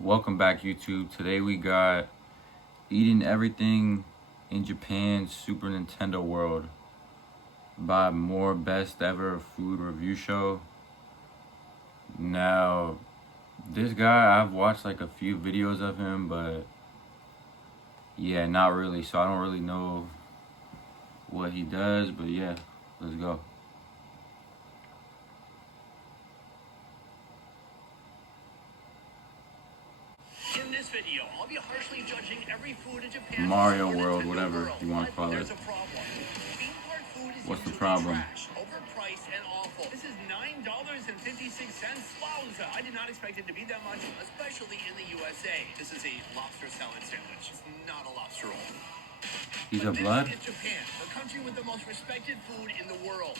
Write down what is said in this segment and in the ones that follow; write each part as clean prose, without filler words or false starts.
Welcome back, YouTube. Today we got Eating Everything in Japan's Super Nintendo World by More Best Ever Food Review Show. Now, this guy, I've watched like a few videos of him, but yeah, not really. So I don't really know what he does, but yeah, let's go. In this video, I'll be harshly judging every food in Japan. Mario World, whatever you want to call it. There's a problem. Theme park food is What's the usually problem? trash, overpriced, and awful. This is $9.56. Wowza! I did not expect it to be that much, especially in the USA. This is a lobster salad sandwich. It's not a lobster roll. He's a But blood? This is Japan, the country with the most respected food in the world.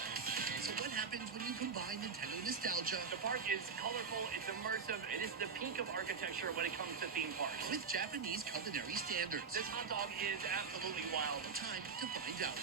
So what happens when you combine Nintendo nostalgia? The park is colorful, it's immersive, it is the peak of architecture when it comes to theme parks. With Japanese culinary standards. This hot dog is absolutely wild. Time to find out.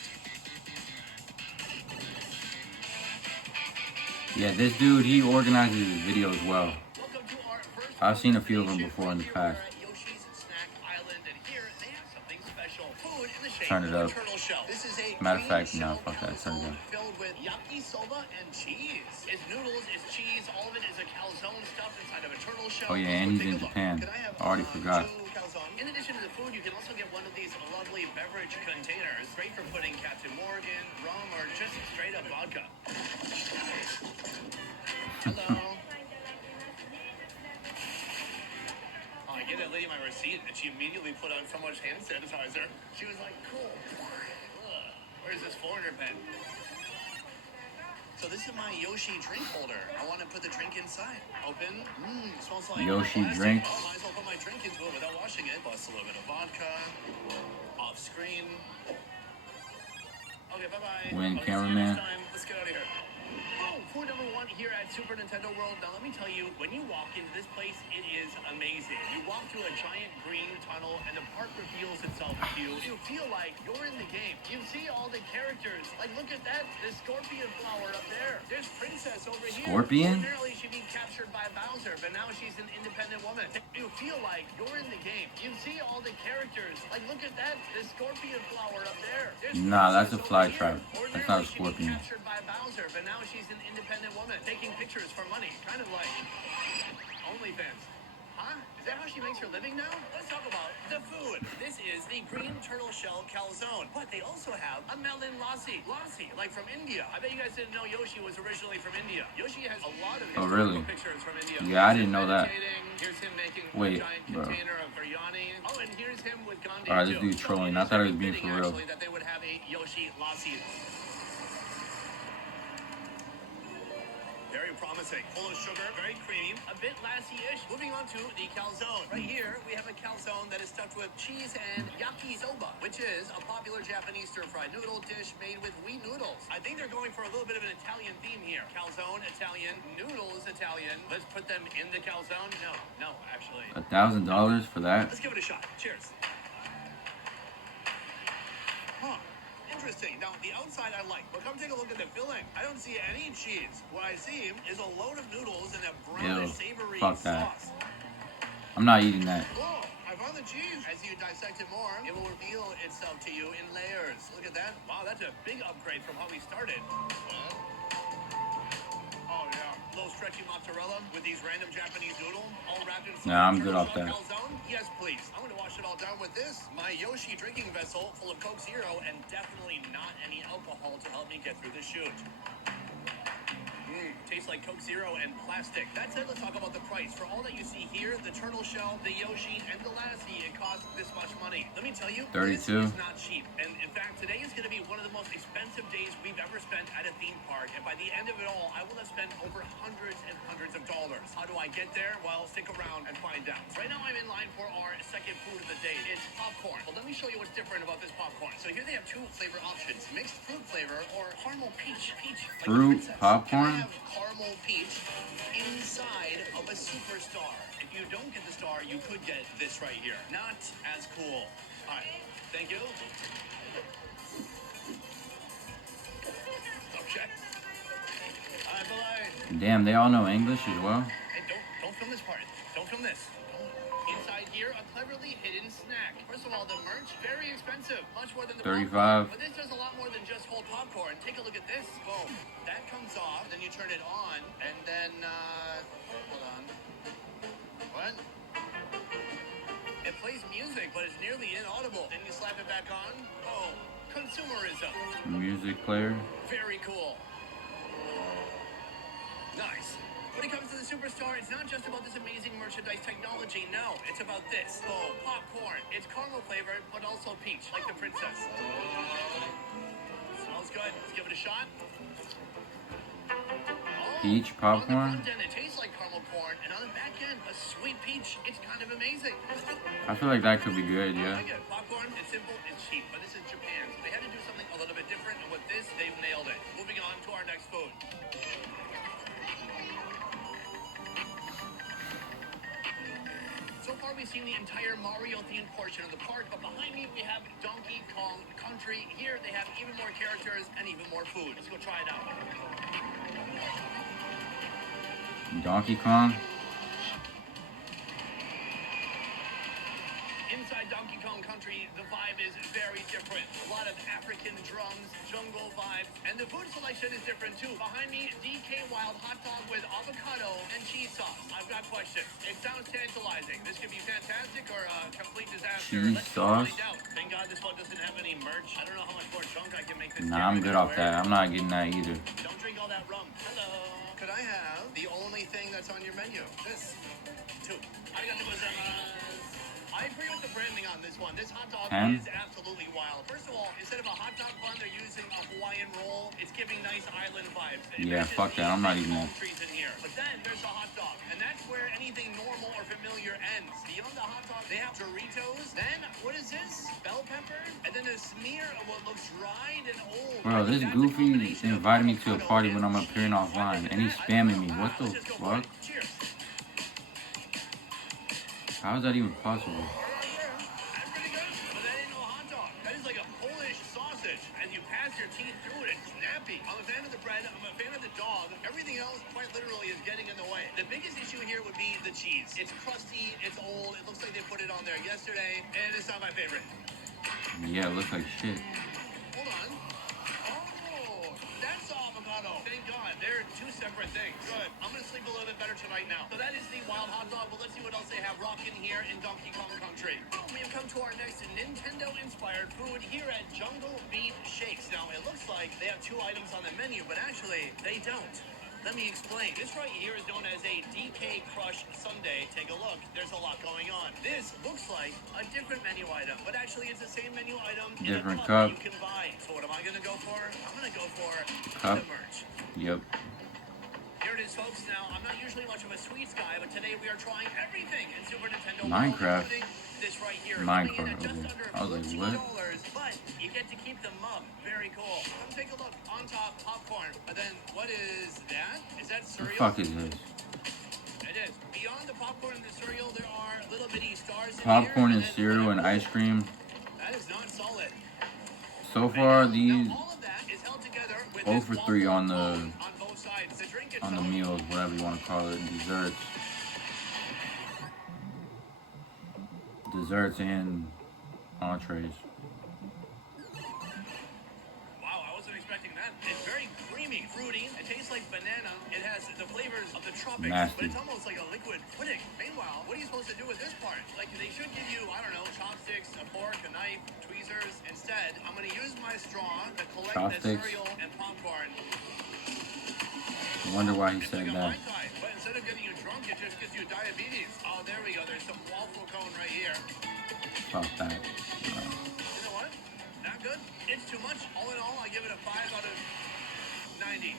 Yeah, this dude, he organizes his videos well. Welcome to our first I've seen a few of them before in the Here past. we're at Yoshi's Snack Island, and here they have something special. Food in the shape Turn it of up. a turtle shell. This is a Matter of green fact, no, shell fuck that, turn it calzone down. filled with yakisoba and cheese. It's noodles, it's cheese, all of it is a calzone stuffed inside of a turtle shell. Oh yeah, and he's in Japan. Can I have I already forgot. 2 calzone? In addition to the food, you can also get one of these lovely beverage containers. Great for putting Captain Morgan, rum, or just straight up vodka. Hello. I gave that lady my receipt, and she immediately put on so much hand sanitizer. She was like, cool. Ugh. Where's this foreigner pen? So this is my Yoshi drink holder. I want to put the drink inside. Open. Smells like Yoshi plastic. drink. Oh, might as well put my drink into it without washing it. Plus a little bit of vodka. Off screen. Okay, bye-bye. Win, Okay, see you cameraman. next time. Let's get out of here. Oh, food number 1 here at Super Nintendo World. Now, let me tell you, when you walk into this place, it is amazing. You walk through a giant green tunnel, and the park reveals itself to you. You feel like you're in the game. You see all the characters. Like, look at that. The scorpion flower up there. There's Princess over here. Scorpion? Ordinarily, she'd be captured by Bowser, but now she's an independent woman. You feel like you're in the game. You see all the characters. Like, look at that. The scorpion flower up there. There's Nah, that's a Princess fly over here. trap. That's not a Ordinarily, she'd be scorpion. captured by Bowser, but now she's an independent woman taking pictures for money. Kind of like OnlyFans. Huh? Is that how she makes her living now? Let's talk about the food. This is the green turtle shell calzone, but they also have a melon lassi. Lassi, like from India. I bet you guys didn't know Yoshi was originally from India. Yoshi has a lot of Oh, historical really? pictures from India. Yeah, I didn't know that. Here's him making Wait, a giant bro. container of biryani. Oh, and here's him with Gandhi. Alright, this too. dude's So trolling. it I is thought he was very being for fitting, real. actually, that they would have a Yoshi lassi. Very promising. Full of sugar, very creamy, a bit lassi-ish. Moving on to the calzone. Right here, we have a calzone that is stuffed with cheese and yakisoba, which is a popular Japanese stir-fried noodle dish made with wheat noodles. I think they're going for a little bit of an Italian theme here. Calzone, Italian, noodles, Italian. Let's put them in the calzone. No, actually. $1,000 for that? Let's give it a shot. Cheers. Huh. Interesting. Now, the outside I like, but come take a look at the filling. I don't see any cheese. What I see is a load of noodles and a brown, Ew, savory fuck that. sauce. I'm not eating that. Oh, I found the cheese. As you dissect it more, it will reveal itself to you in layers. Look at that. Wow, that's a big upgrade from how we started. Oh, yeah. A little stretchy mozzarella with these random Japanese noodles, all wrapped in Nah, I'm good turtle off shell that. calzone. Yes, please. I'm going to wash it all down with this. My Yoshi drinking vessel full of Coke Zero and definitely not any alcohol to help me get through the shoot. Tastes like Coke Zero and plastic. That said, let's talk about the price. For all that you see here, the turtle shell, the Yoshi, and the lassi, it costs this much money. Let me tell you, 32. this is not cheap. And in fact, today is going to be one of the most expensive days we've ever spent at a theme park. And by the end of it all, I will have spent over hundreds and hundreds of dollars. How do I get there? Well, stick around and find out. Right now, I'm in line for our second food of the day. It's popcorn. Well, let me show you what's different about this popcorn. So here they have 2 flavor options: mixed fruit flavor or caramel peach. Like Fruit princess. popcorn? And I have caramel peach inside of a superstar. If you don't get the star, you could get this right here. Not as cool. All right. Thank you. Okay. All right, bye. Damn, they all know English as well? Hey, don't film this part. Don't Don't film this. Inside here, a cleverly hidden snack. First of all, the merch, very expensive. Much more than the 35. popcorn. But this does a lot more than just hold popcorn. Take a look at this. Boom. That comes off, then you turn it on, and then, hold on. What? It plays music, but it's nearly inaudible. Then you slap it back on. Oh, consumerism. Music player. Very cool. Nice. When it comes to the Superstar, it's not just about this amazing merchandise technology. No, it's about this. Oh, popcorn. It's caramel flavored, but also peach, like the princess. Smells good. Let's give it a shot. Peach popcorn. On the front end, it tastes like caramel corn, and on the back end, a sweet peach. It's kind of amazing. I feel like that could be good, yeah. I like it. Popcorn, it's simple, it's cheap, but this is Japan, so they had to do something a little bit different, and with this, they've nailed it. Moving on to our next food. So far, we've seen the entire Mario-themed portion of the park, but behind me, we have Donkey Kong Country. Here, they have even more characters and even more food. Let's go try it out. Donkey Kong. Inside Donkey Kong Country, the vibe is very different. A lot of African drums, jungle vibes, and the food selection is different too. Behind me, DK Wild hot dog with avocado and cheese sauce. I've got questions. It sounds tantalizing. This could be fantastic or a complete disaster. Cheese sauce? Thank God this one doesn't have any merch. I don't know how much more junk I can make this. Nah, I'm good off that. I'm not getting that either. Don't drink all that rum. Hello. Could I have the only thing that's on your menu? This. Two. Arigatou gozaimasu. I agree with the branding on this one. This hot dog is absolutely wild. First of all, instead of a hot dog bun, they're using a Hawaiian roll. It's giving nice island vibes. Yeah, fuck that. I'm not even that. Trees in here. But then there's the hot dog, and that's where anything normal or familiar ends. Beyond the hot dog, they have Doritos. Then, what is this? Bell pepper? And then a smear of what looks dried and old. Bro, this Goofy invited me to a party when I'm appearing offline, and he's spamming me. What the fuck? Cheers. How is that even possible? That's pretty good, but that ain't no hot dog. That is like a Polish sausage. As you pass your teeth through it, it's snappy. I'm a fan of the bread. I'm a fan of the dog. Everything else, quite literally, is getting in the way. The biggest issue here would be the cheese. It's crusty. It's old. It looks like they put it on there yesterday, and it's not my favorite. Yeah, it looks like shit. Hold on. Oh, that's avocado. Thank God. They're two separate things. Good. I'm going to sleep a little bit better tonight now. So that is the wild hot dog, but let's see what else they have rocking here in Donkey Kong Country. We have come to our next Nintendo-inspired food here at Jungle Beat Shakes. Now, it looks like they have two items on the menu, but actually, they don't. Let me explain. This right here is known as a DK Crush Sundae. Take a look. There's a lot going on. This looks like a different menu item, but actually it's the same menu item in Different a cup cup. you can buy. So what am I going to go for? I'm going to go for Cup. the merch. Yep. Here it is, folks. Now, I'm not usually much of a sweets guy, but today we are trying everything in Super Nintendo. Minecraft. World, this right here. Minecraft, Coming in at okay. just I was under like, $14, what? but you get to keep the mug. Very cool. Come take a look. On top, popcorn. And then, what is that? Is that The cereal? fuck is this? It is. Beyond the popcorn and the cereal, there are little bitty stars in Popcorn here, and cereal and ice cream. That is not solid. So far, these Now, all of that is held together with 0 this for 3 on the on both sides. The drink on the itself- meals, whatever you want to call it, desserts and entrees. Wow, I wasn't expecting that. It's very creamy, fruity. It tastes like banana. It has the flavors of the tropics, Nasty. but it's almost like a liquid pudding. Meanwhile, what are you supposed to do with this part? Like, they should give you, I don't know, chopsticks, a fork, a knife, tweezers. Instead, I'm going to use my straw to collect the Chopsticks? cereal and popcorn. I wonder why he It's said like a that. Mai Tai, but instead of getting you drunk, it just gives you diabetes. Oh, there we go. There's some waffle cone right here. Fuck that. You know what? Not good. It's too much. All in all, I give it a 5 out of 90.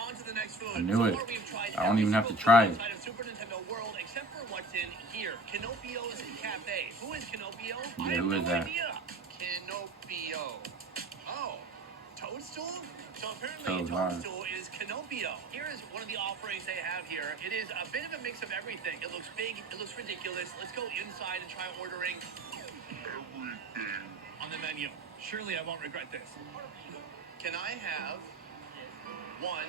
On to the next food. I knew So it. far, we've tried I don't every even have to single try food it. inside of Super Nintendo World except for what's in here. Kinopio's Cafe. Who is Kinopio? Yeah, I have who no is that? idea. Kinopio. Oh, Toadstool? So apparently Toads are. Toadstool is Kinopio. Here is one of the offerings they have here. It is a bit of a mix of everything. It looks big. It looks ridiculous. Let's go inside and try ordering everything on the menu. Surely I won't regret this. Can I have one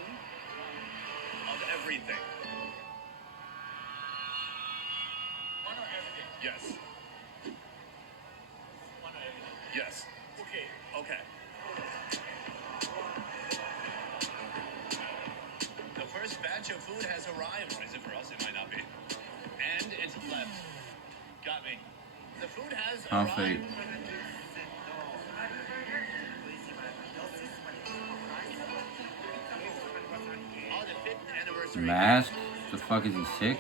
of everything? Yes. Yes. Okay. The first batch of food has arrived. Is it for us? It might not be. And it's left. Got me. The food has Conflict. arrived. On the 5th anniversary. Mask? The fuck, is he sick?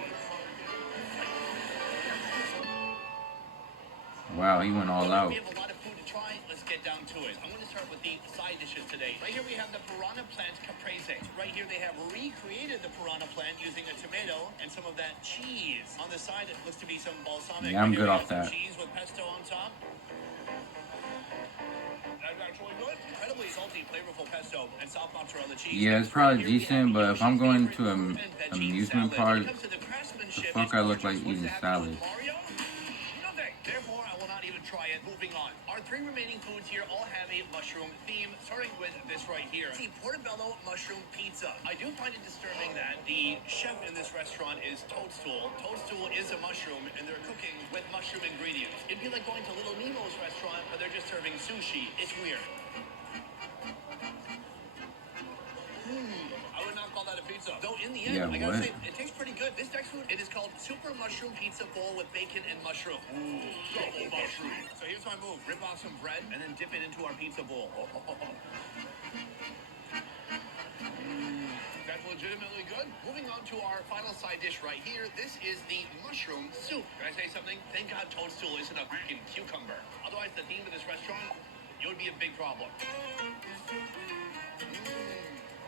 Wow, he went all out. We have a lot of food to try. Let's get down to it. I'm going to start with the side dishes today. Right here we have the piranha plant caprese. Right here they have recreated the piranha plant using a tomato and some of that cheese. On the side it looks to be some balsamic. Yeah, I'm Right good here we off have some that. cheese with pesto on top. That's actually good. Incredibly salty, flavorful pesto and soft mozzarella cheese. Yeah, it's probably decent, but if I'm going to an amusement park, When it comes to the the craftsmanship, fuck it's I look gorgeous. like What's eating that have to do salad. with Mario? Nothing. Therefore, I will not even try it. Moving on. Our 3 remaining foods here all have a mushroom theme, starting with this right here. The portobello mushroom pizza. I do find it disturbing that the chef in this restaurant is Toadstool. Toadstool is a mushroom, and they're cooking with mushroom ingredients. It'd be like going to Little Nemo's restaurant, but they're just serving sushi. It's weird. I would not call that a pizza. Though in the end, Yeah, I gotta what? say, it tastes pretty good. This next food, it is called Super Mushroom Pizza Bowl with bacon and mushroom. Ooh, double mushroom. So here's my move. Rip off some bread and then dip it into our pizza bowl. That's legitimately good. Moving on to our final side dish right here. This is the mushroom soup. Can I say something? Thank God Toadstool isn't a freaking cucumber. Otherwise, the theme of this restaurant, it would be a big problem.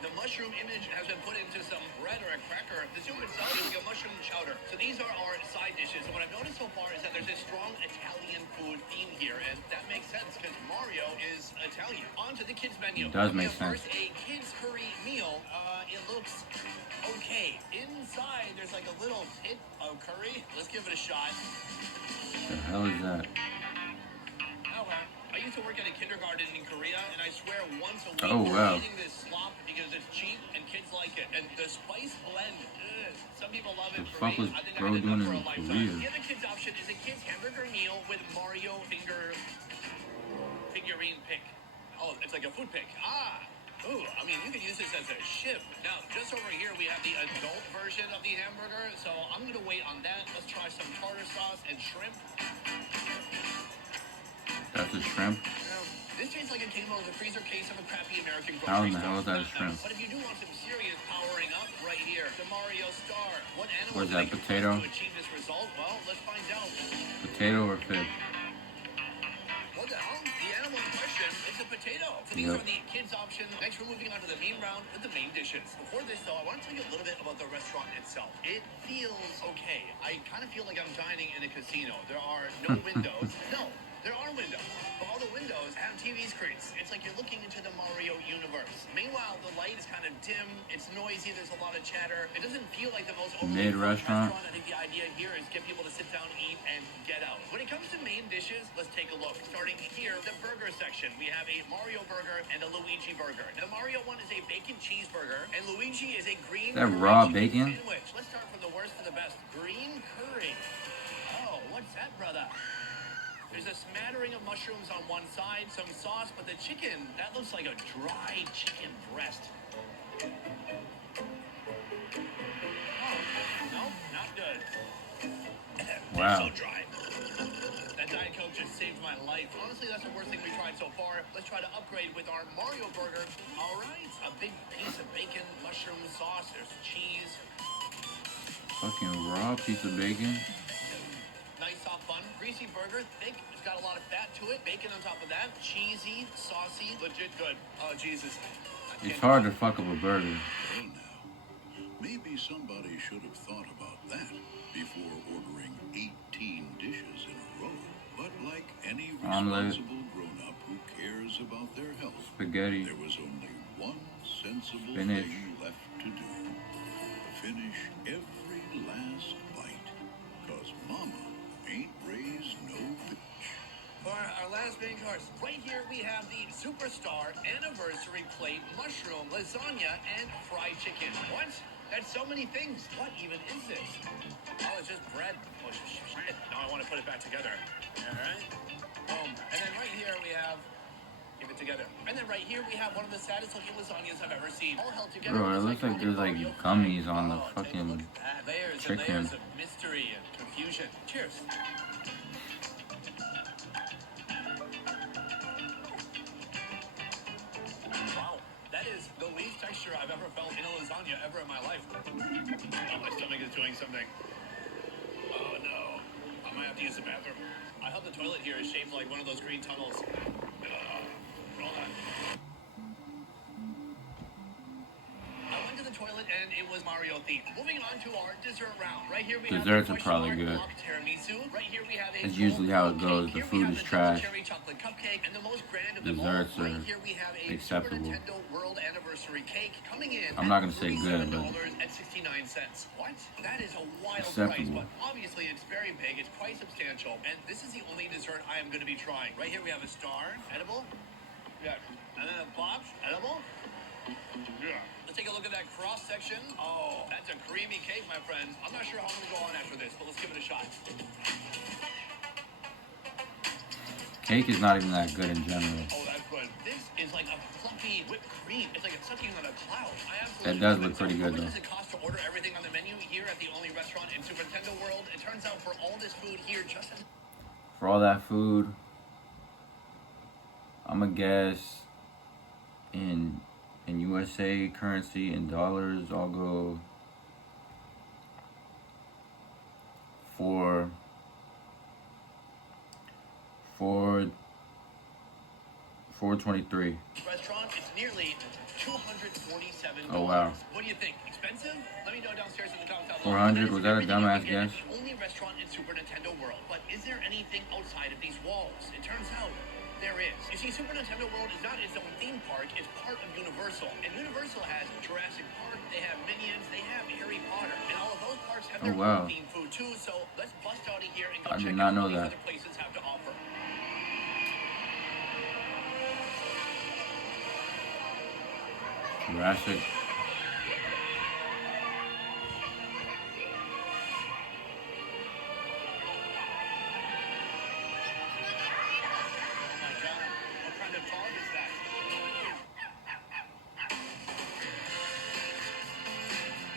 The mushroom image has been put into some bread or a cracker. The soup itself is like a mushroom chowder. So these are our side dishes. And what I've noticed so far is that there's a strong Italian food theme here. And that makes sense because Mario is Italian. On to the kids menu. It does make sense. First, a kids curry meal. It looks okay. Inside, there's like a little pit of curry. Let's give it a shot. The hell is that? Okay. I used to work at a kindergarten in Korea, and I swear once a week Oh, wow. we're eating this slop because it's cheap and kids like it. And the spice blend, some people love it. The For fuck me, was I think bro I had doing enough for in a lifetime. Korea? The other kids option is a kids hamburger meal with Mario figurine pick. Oh, it's like a food pick. Ooh, I mean, you can use this as a ship. Now, just over here, we have the adult version of the hamburger, so I'm going to wait on that. Let's try some tartar sauce and shrimp. That's a shrimp? This tastes like it came out of the freezer case of a crappy American How grocery in the hell is store. that a shrimp? But if you do want some serious powering up, right here, the Mario Star. What animal What is did that, they potato? use to achieve this result? Well, let's find out. Potato or fish? What the hell? The animal in question is a potato. So these Yep. are the kids' option. Next, we're moving on to the main round with the main dishes. Before this, though, I want to tell you a little bit about the restaurant itself. It feels okay. I kind of feel like I'm dining in a casino. There are no windows. No, there are windows. But all the windows have TV screens. It's like you're looking into the Mario universe. Meanwhile, the light is kind of dim. It's noisy. There's a lot of chatter. It doesn't feel like the most overly fun Mid-restaurant. I think the idea here is get people to sit down, eat, and get out. When it comes to main dishes, let's take a look. Starting here, the burger section. We have a Mario burger and a Luigi burger. The Mario one is a bacon cheeseburger, and Luigi is a green Is that curry raw chicken bacon? sandwich. Let's start from the worst to the best. Green curry. Oh, what's that, brother? There's a smattering of mushrooms on one side, some sauce, but the chicken, that looks like a dry chicken breast. Oh, no, not good. Wow. So dry. That Diet Coke just saved my life. Honestly, that's the worst thing we tried so far. Let's try to upgrade with our Mario burger. All right, a big piece of bacon, mushroom sauce, there's cheese. Fucking raw piece of bacon? Nice soft bun. Greasy burger, thick. It's got a lot of fat to it. Bacon on top of that. Cheesy, saucy, legit good. Oh, Jesus. It's hard to fuck up a burger. Well, now, maybe somebody should have thought about that before ordering 18 dishes in a row. But like any Omelet. responsible grown-up who cares about their health, Spaghetti. there was only one sensible Spinach. thing left to do. Finish every last bite. 'Cause mama ain't raised no bitch. For our last main course, right here we have the Superstar Anniversary Plate Mushroom Lasagna and Fried Chicken. What? That's so many things. What even is this? Oh, it's just bread. Oh, Now I want to put it back together. All right. Boom. And then right here we have. Keep it together. And then right here we have one of the saddest looking lasagnas I've ever seen. All held together. Bro, it looks like there's like gummies on the fucking layers and chicken. layers of mystery and confusion. Cheers. Wow, that is the least texture I've ever felt in a lasagna ever in my life. Oh, my stomach is doing something. Oh no, I might have to use the bathroom. I hope the toilet here is shaped like one of those green tunnels. Roll on. I went to the toilet and it was Mario themed. Moving on to our dessert round. Right here we Desserts have are probably good. tiramisu. Right here we have a That's usually how it goes. The Here food we is have a trash. cherry chocolate cupcake, and the most grand of them Desserts all. are Right here we have a acceptable. Super Nintendo World Anniversary cake coming in. I'm not gonna say good, but $37.69. What? That is a wild price, acceptable. but obviously it's very big. It's quite substantial, and this is the only dessert I am going to be trying. Right here we have a star, edible. Yeah, and then a box, edible. Yeah. Let's take a look at that cross section. Oh, that's a creamy cake, my friends. I'm not sure how I'm going to go on after this, but let's give it a shot. Cake is not even that good in general. Oh, that's good. This is like a fluffy whipped cream. It's like it's sucking on a cloud. I absolutely That does love look it. pretty So good, how much though. does it cost to order everything on the menu here at the only restaurant in Super Nintendo World? It turns out for all this food here, just as For all that food, I'm gonna guess in USA currency, in dollars, I'll go for $4.23. restaurant, it's nearly $247. Oh, wow. What do you think? Expensive? Let me know downstairs in the comments. 400? Was that a dumbass guess? It's the only restaurant in Super Nintendo World. But is there anything outside of these walls? It turns out there is. You see, Super Nintendo World is not its own theme park. It's part of Universal. And Universal has Jurassic Park, they have Minions, they have Harry Potter. And all of those parks have their wow. own theme food too. So let's bust out of here and go I did check not out know what these that. other places have to offer. Jurassic. Oh my God, what kind of dog is that?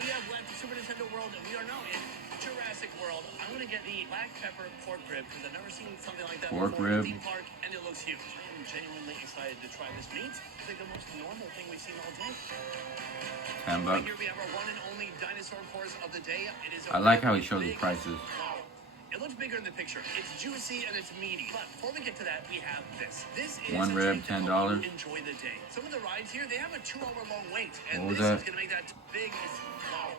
We have left Super Nintendo World and we are now in Jurassic World. I'm gonna get the black pepper pork rib because I've never seen something like that Pork before rib. in the theme park, and it looks huge. I am genuinely excited to try this meat. It's like the most normal thing we've seen all day. $10. Right here we have our one and only dinosaur course of the day. It is I like how he big, shows the prices. Wow. It looks bigger in the picture. It's juicy and it's meaty. But before we get to that, we have this. This is One a rib, treat to help $10. you enjoy the day. Some of the rides here, they have a 2-hour-long wait, and What was this that? is gonna make that big. Wow.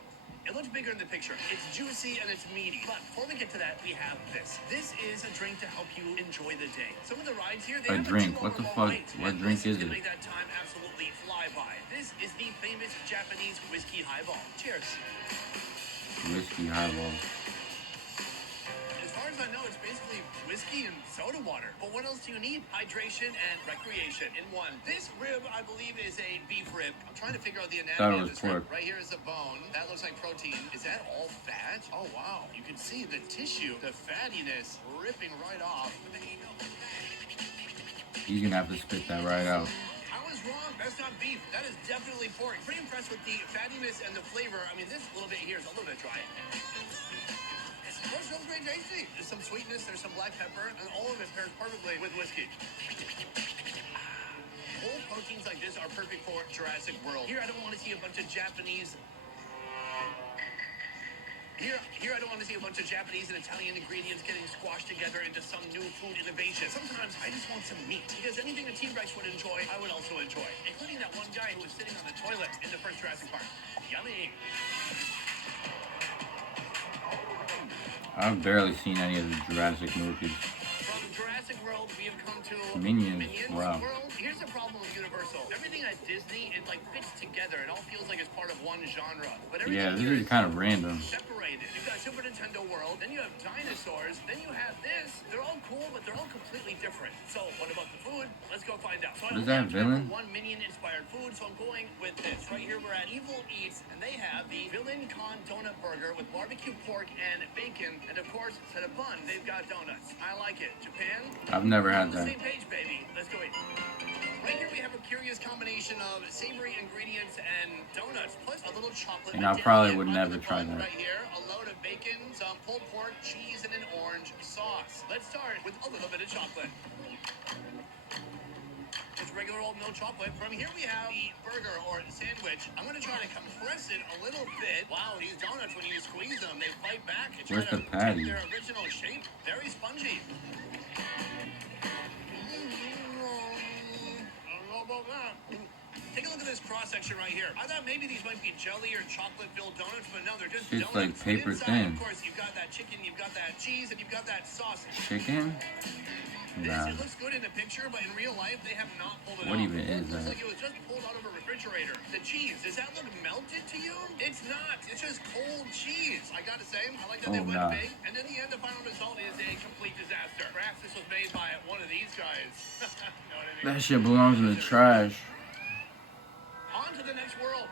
It looks bigger in the picture. It's juicy and it's meaty. But before we get to that, we have this. This is a drink to help you enjoy the day. Some of the rides here, they A have drink? a 2-hour-long What the fuck? wait, What and drink this is gonna it? make that time absolutely fly by. This is the famous Japanese whiskey highball. Cheers. Whiskey highball. As far as I know, it's basically whiskey and soda water. But what else do you need? Hydration and recreation in one. This rib, I believe, is a beef rib. I'm trying to figure out the Thought anatomy it of was this rib. pork. Right here is the bone. That looks like protein. Is that all fat? Oh, wow. You can see the tissue, the fattiness ripping right off. He's gonna have to spit that right out. I was wrong. That's not beef. That is definitely pork. Pretty impressed with the fattiness and the flavor. I mean, this little bit here is a little bit dry. That smells very tasty. There's some sweetness, there's some black pepper, and all of it pairs perfectly with whiskey. Whole proteins like this are perfect for Jurassic World. Here, I don't want to see a bunch of Japanese. Here, I don't want to see a bunch of Japanese and Italian ingredients getting squashed together into some new food innovation. Sometimes I just want some meat, because anything a T-Rex would enjoy, I would also enjoy, including that one guy who was sitting on the toilet in the first Jurassic Park. Yummy. I've barely seen any of the Jurassic movies. From Jurassic World, we have come to Minions, wow. World. Here's the problem with Universal. Everything at Disney, it like fits together. It all feels like it's part of one genre. But Yeah, everything this here is kind of random. separated. You've got Super Nintendo World, then you have dinosaurs, then you have this. They're all cool, but they're all completely different. So what about the food? Let's go find out. So What is that, villain? One Minion-inspired food, so I'm going with this. Right here, we're at Evil Eats, and they have the Villain Con Donut Burger with barbecue pork and bacon, and of course, instead of bun, they've got donuts. I like it. Japan? I've never had On the that. same page, baby. Let's go eat. Right here we have a curious combination of savory ingredients and donuts, plus a little chocolate. And I probably would never try that. Right here, a load of bacon, some pulled pork, cheese, and an orange sauce. Let's start with a little bit of chocolate. Just regular old milk chocolate. From here we have the burger or sandwich. I'm gonna try to compress it a little bit. Wow, these donuts, when you squeeze them, they fight back and try Where's the to patty? keep their original shape. Very spongy. Take a look at this cross section right here. I thought maybe these might be jelly or chocolate-filled donuts, but no, they're just It's donuts. like paper Inside, thin. of course, you've got that chicken, you've got that cheese, and you've got that sausage. Chicken? Nah. It looks good in the picture, but in real life, they have not pulled it What off. even is It looks that? like it was just pulled out of a refrigerator. The cheese, does that look melted to you? It's not. It's just cold cheese. I gotta say, I like that they Oh, went nah. big. And in the end, the final result is a complete disaster. Perhaps this was made by one of these guys. Know what I mean? That shit belongs in the trash. On to the next world.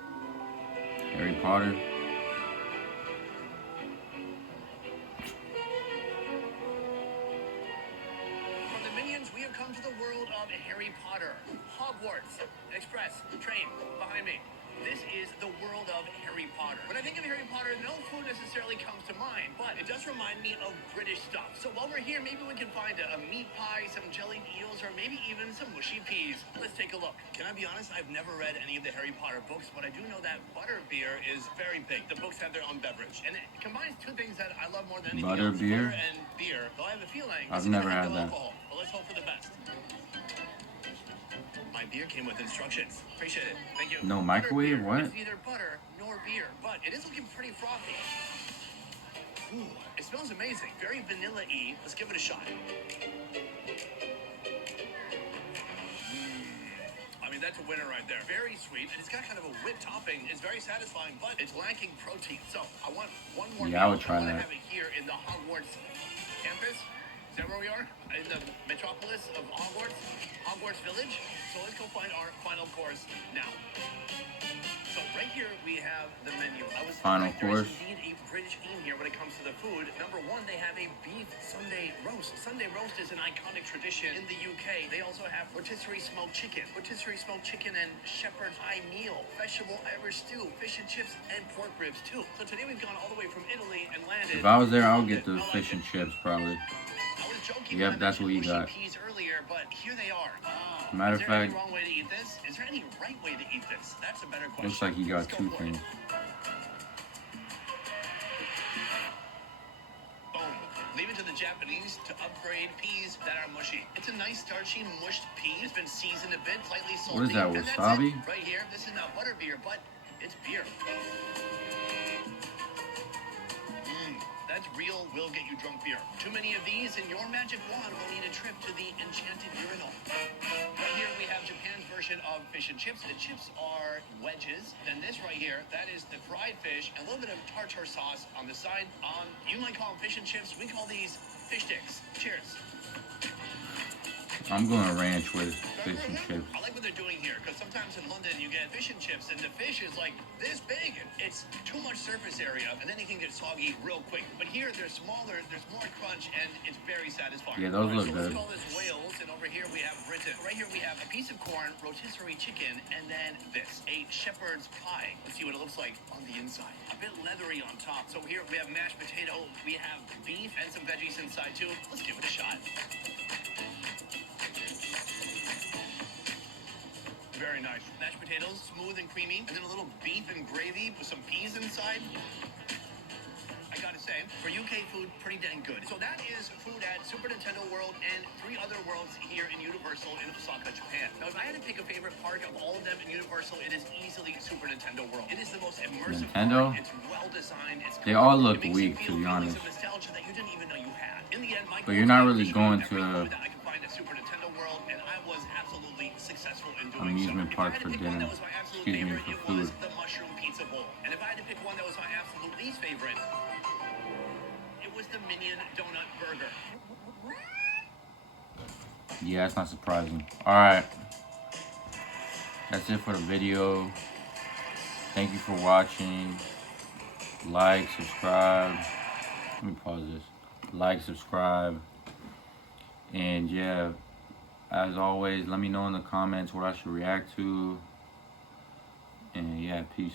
Harry Potter. From the Minions, we have come to the world of Harry Potter. Hogwarts. Express. Train. Behind me. This is the world of Harry Potter. When I think of Harry Potter, no food necessarily comes to mind, but it does remind me of British stuff. So while we're here, maybe we can find a meat pie, some jellied eels, or maybe even some mushy peas. Let's take a look. Can I be honest? I've never read any of the Harry Potter books, but I do know that butterbeer is very big. The books have their own beverage, and it combines two things that I love more than anything else. Butterbeer? Butter and beer. Though I have a feeling I've this is never gonna have had no that. alcohol. But let's hope for the best. My beer came with instructions. Appreciate it. Thank you. No microwave? Butterbeer What? is neither butter nor beer, but it is looking pretty frothy. Ooh, it smells amazing. Very vanilla-y. Let's give it a shot. I mean, that's a winner right there. Very sweet, and it's got kind of a whipped topping. It's very satisfying, but it's lacking protein. So I want one more. Yeah, I would meal. try I that. have it here in the Hogwarts campus. Is that where we are? In the metropolis of Hogwarts? Hogwarts Village? So let's go find our final course now. So right here we have the menu. I was Final correct. There is course. indeed a British theme here when it comes to the food. Number one, they have a beef Sunday roast. Sunday roast is an iconic tradition in the UK. They also have rotisserie smoked chicken and shepherd's eye meal, vegetable Irish stew, fish and chips, and pork ribs too. So today we've gone all the way from Italy and landed. If I was there, I'll get I the like fish it. and chips probably. I was joking Yep, when I that's what mentioned you got. mushy peas earlier, but here they are. Matter Is of there any fact, wrong way to eat this? Is there any right way to eat this? That's a better question. looks like you got Let's go two for it. things. Boom. Leave it to the Japanese to upgrade peas that are mushy. It's a nice starchy mushed pea. It's been seasoned a bit, slightly salty. What is that, and that's wasabi? it. Right here, this is not butterbeer, but it's beer. That's real, will get you drunk beer. Too many of these, and your magic wand will need a trip to the enchanted urinal. Right here we have Japan's version of fish and chips. The chips are wedges. Then this right here, that is the fried fish, and a little bit of tartar sauce on the side. You might call them fish and chips. We call these fish sticks. Cheers. I'm going ranch with fish and chips. I like what they're doing here, because sometimes in London you get fish and chips, and the fish is like this big. It's too much surface area, and then it can get soggy real quick. But here they're smaller, there's more crunch, and it's very satisfying. Yeah, those look so good. Let's call this Wales, and over here we have Britain. Right here we have a piece of corn, rotisserie chicken, and then this, a shepherd's pie. Let's see what it looks like on the inside. A bit leathery on top. So here we have mashed potato, we have beef, and some veggies inside too. Let's give it a shot. Very nice. Mashed potatoes, smooth and creamy, and then a little beef and gravy with some peas inside. I gotta say, for UK food, pretty dang good. So that is food at Super Nintendo World and 3 other worlds here in Universal in Osaka, Japan. Now, if I had to pick a favorite park of all of them in Universal, it is easily Super Nintendo World. It is the most immersive Nintendo? park. It's well designed. It's They all colorful. look It makes weak, you to feel be feelings honest. of nostalgia that you didn't even know you had. In the end, my But goal you're is not to really appreciate going every to- food that I can find at Super Nintendo World, and I was absolutely successful. in doing so. amusement If I park had for to pick one dinner. that was my absolute Excuse me, favorite, for it was food. the mushroom pizza bowl. And if I had to pick one that was my absolute least favorite, it was the Minion Donut Burger. Yeah, that's not surprising. Alright. That's it for the video. Thank you for watching. Like, subscribe. Let me pause this. Like, subscribe. And yeah, as always, let me know in the comments what I should react to. And yeah, peace.